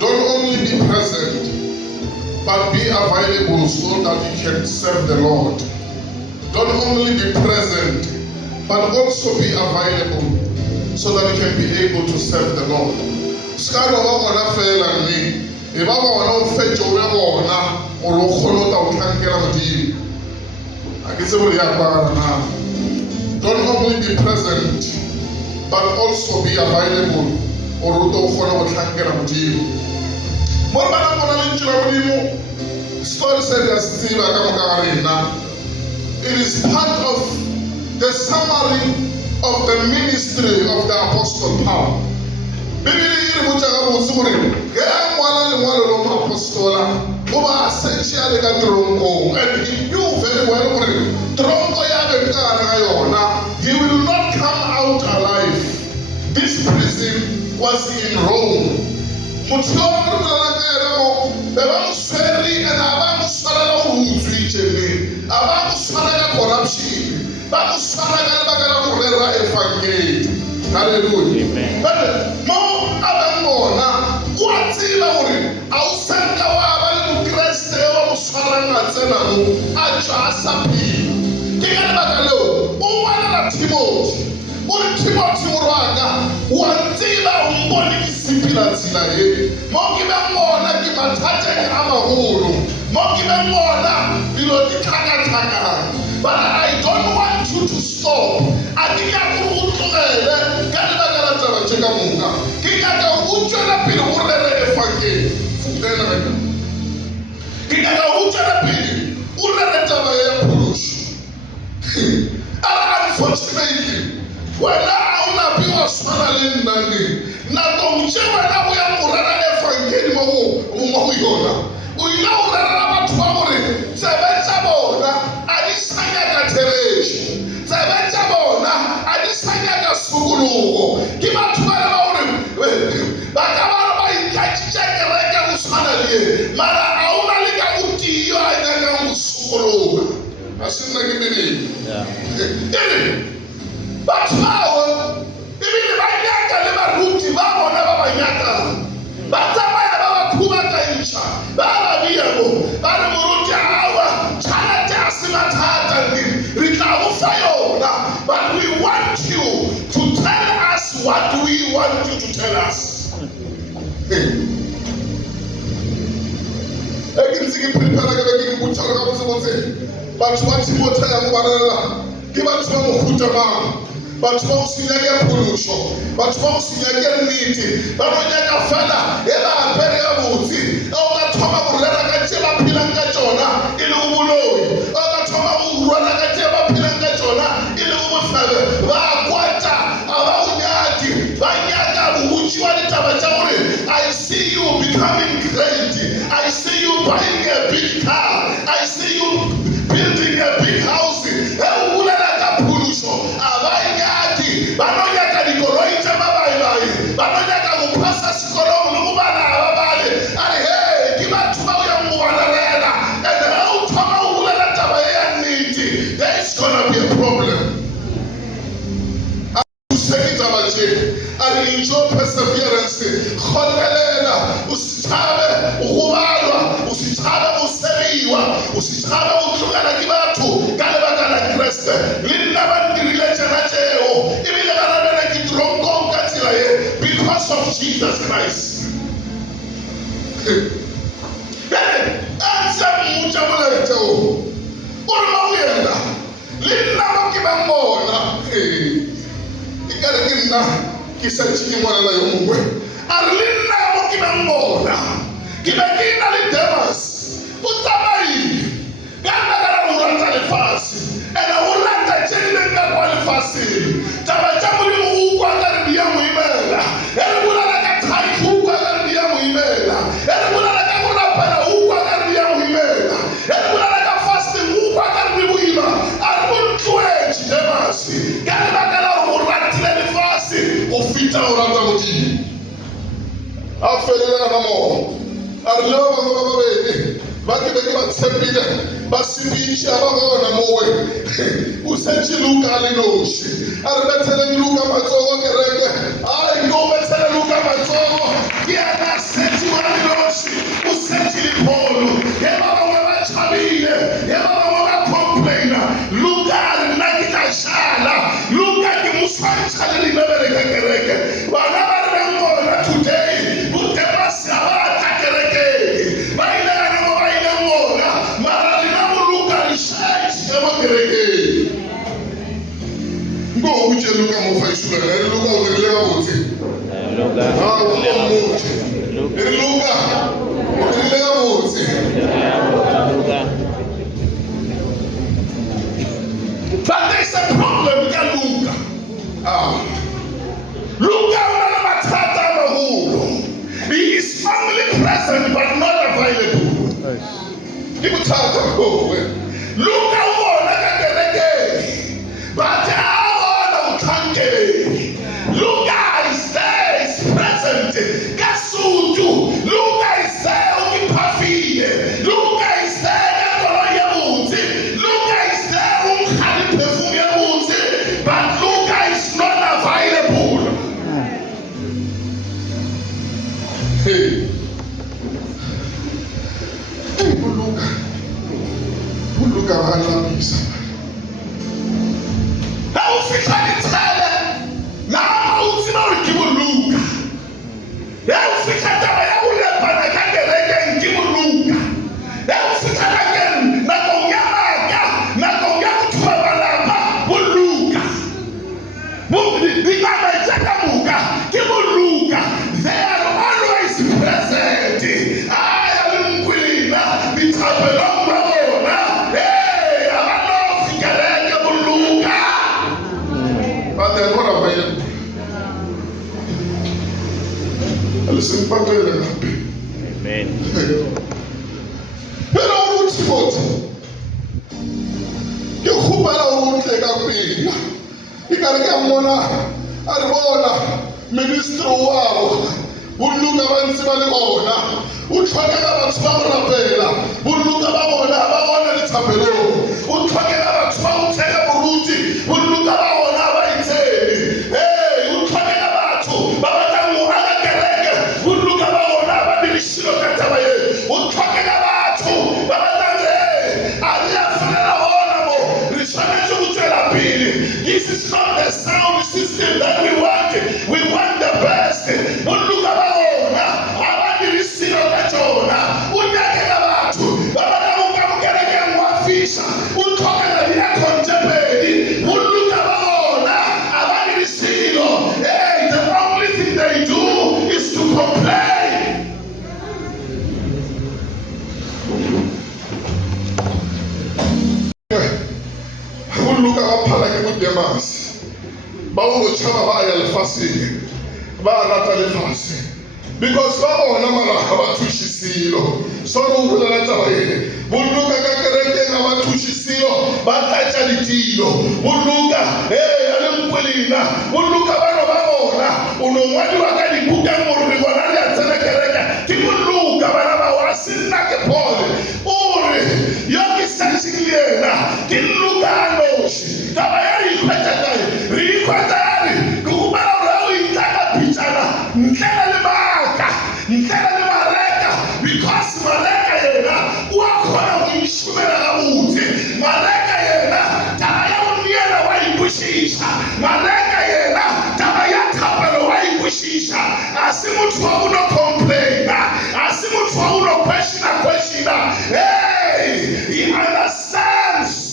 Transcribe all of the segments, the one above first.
Don't only be present, but be available so that you can serve the Lord. Don't only be present, but also be available so that you can be able to serve the Lord. Don't only be present, but also be available. Story said it is part of the summary of the ministry of the Apostle Paul. And he knew very well he will not come out alive. This prison was in Rome. Hallelujah. Amen. But I don't want you to stop. Unfortunately, when I be was finally but power, even if I never root him, I will never buy Yaka. But I have a Kumaka Incha, Baba Biabo, Baba Murujawa, Chanata Simatata, Rikabu Fayona. But we want you to tell us what we want you to tell us. I can see you prepare like a but what you will tell give us some Hutama. But most in a pollution, but most in a meeting, but when you have fella, Ella Periabuzi, all the Toma will let a Jella Pilanga Jona in Umulo, all the Toma will run a Jella Pilanga Jona in Umufella, Vaquata, Avaunyaki, Vanyaka, Uchuan Tabajauri. I see you becoming great. I see you buying a big car. I see you building a big house. There's gonna be a problem. And enjoy perseverance. Because of Jesus Christ. Kisa chini mwana la yomwe Arlinda mokimambona Kibekina litemas Utamari Ganda gara uranta lefasi Ena uranta chini lenga kwa lefasi Tabajamu ni muukwa karibia muimela Ena uranta katai kuukwa karibia muimela Ena uranta kakuna pala uukwa karibia muimela Ena mo arlo ba ba bene ba ke be ke ba tshepile ba sibisha ba bona mowe usethi Luka le noshi a re bethele Luka matsogo kereke ai go bethele Luka matsogo ke ana sethi wa le noshi usethi le pholo ke ba ba chabile ke ba ba complaina Luka nna ke ka shala Luka ke muswantsa le di bebele ka kereke bana ba re ngona today butema sa ta kereke ba ile ana mo ba ile ngona mara le na mo Luka le shaiti ka mo kereke ngo uje Luka mo fa isula le Luka o le ga botse Luka Luka o le ga botse but there's a problem with Luka. Luka he is only present but not available. Luka but Luka is there, is present. Luka is there, Luka is there. But Luka is not available. Hey, Luka, Luka, how fish I tell now how to know give Luka. How fish I tell I will let I can't get again give Luka. How fish I again not on Yamaga, not on Yamaga, Luka. They are always present. I am willing to tap along the hey, I'm not thinking Luka. But they're not available. Listen, but they're happy. Amen. Pero ultimoto. Ke khupala o tle ka pele. Ikare ke mona a re bona ministry wao Luka ba ntse ba le bona o tlhokela batho ba go rapela Luka ba bona le thapelo o tlhokela batho ba go tshega boruti Luka ba bona ba itsene hey o tlhokela batho ba batla mo aga kereke Luka ba bona ba dirishilo ka taba ye o tlhokela batho ba batla a ya fela bona mo re tshwanetse go tsela pele. This is not the sound system that we want. We want the best. Luka ba bona aba dirishilo ka tsona o nyakela batho ba batla go ka kereke ngwa fisha o tlhokela di contemplate Luka ba bona aba dirishilo hey the only thing they do is to complain. Luka ba phala ke Demas ba o tshaba ba ya lefaseng ba rata lefase because ba bona mara ba thushisilo so no bolela taba ene Luka ka kereke ga ba thushisilo ba tlatsa ditilo Luka ale mkwelina Luka ba no ba bona o no ngwadi wa ka dibuka mo re bona le tsena kereke ke Luka ba ba wa sina ke Paul ore yo ke sensigliena ke Luka noshi taba ya ri kwata kai ri kwata ri ku ba ra o itaka pichana ntlela le mareka because mareka yena wa khona go ishumela ga botse mareka yena taba ya uniela wa ikushisha mareka yena taba ya thapelo wa ikushisha asi muthu wa uno complain asi muthu wa uno question hey he understands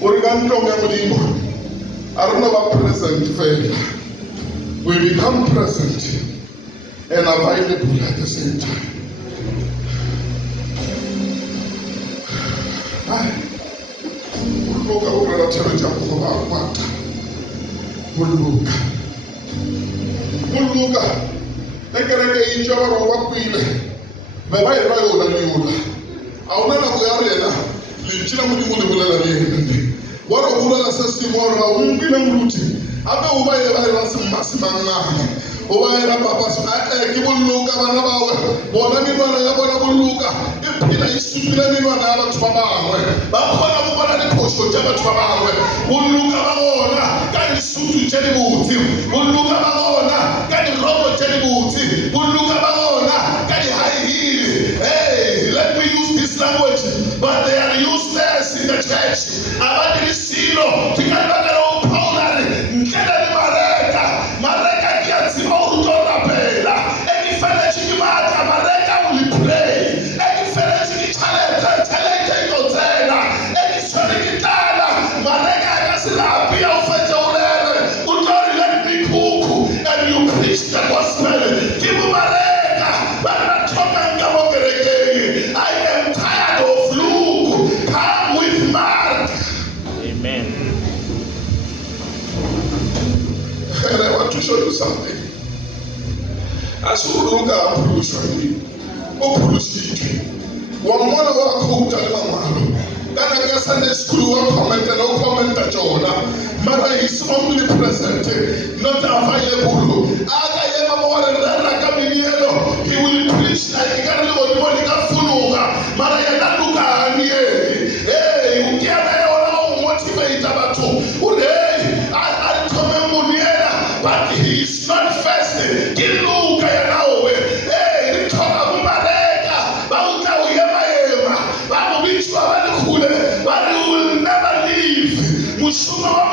Origantonga Modimo are not present failure. We become present and available at the same time. Luka ora tshela go ba kwata. Luka ekereke inja ba ro kwile. Ba ba ira yo la niula. A ona na go ya rena le tshila Modimo le bolela le ene. Wa ro bula la sesi mo ra o mbile mruti. Abe o ba ye ba se masimanga. o ba era papa ke bolloka bana bawe bona menwana ya bona bolloka e phela e supile menwana ya batho ba bangwe ba kgona go bona diphoso tša batho ba bangwe bolloka ba bona ka disutu tše di botse bolloka ba bona ka dirobo tše di botse bolloka ba bona ka di-high heel. Hey, let me use this language, but they are useless in the church. Abadiri silo tikabakala upaulari nkeda ni mareka kiasi maurutora pela ekifele chikimata mareka ulipray ekifele chikitalete itotena ekisori kitala mareka akasilapi ya ufete ulele utori let me kuku and you preach the gospel kibu mareka banatoka ngamogerekei. I am tired of Luke. Come with Mark. Amen. And I want to show you something. As you look at Pulushani, one of our code Kana ka Sunday school wa comment no comment Jonah. Mara is only present, not available. Aga yema mwale rara kaminielo. He will preach like Karli Monika Fuluga. Mara yanaluka anie. Hey, ukiana yona motivate abatu. Udei, alitome muniela, but he is not fasting. Kiluka yanawe. Hey, ritoka kumareka. Bauta uyema yema. Babu bichwa wale kule. But you will never leave. Musuma